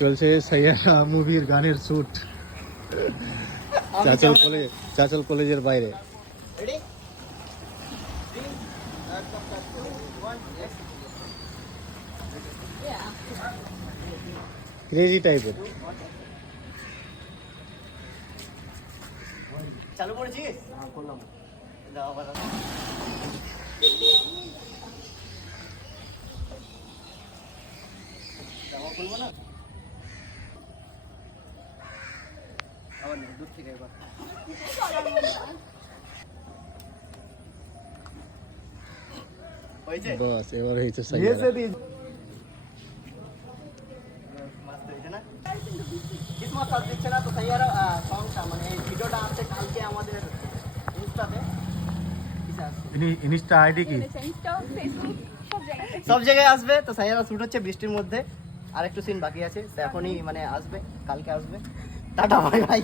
চলছে সাইয়ারা মুভির গানের শুট চাচল কলেজের বাইরে। ক্রেজি টাইপের। চালু করেছিস? করলাম। দাও আবার। জামা খুলবো না? আবার না, দূর থেকে একবার। হয়েছে? বাস এবার হয়েছে সাইয়ারা। মাস্ত হয়েছে না? কিসমত সাথ দিচ্ছে না তো সাইয়ারা সংটা মানে এই ভিডিওটা আসছে কালকে আমাদের ইনস্টাতে। ইনস্টা আইডি কি? সব জায়গায় আসবে তো সাইয়ারা শুট হচ্ছে বৃষ্টির মধ্যে। আর একটু সিন বাকি আছে, এখনই মানে আসবে, কালকে আসবে। Tata bye bye.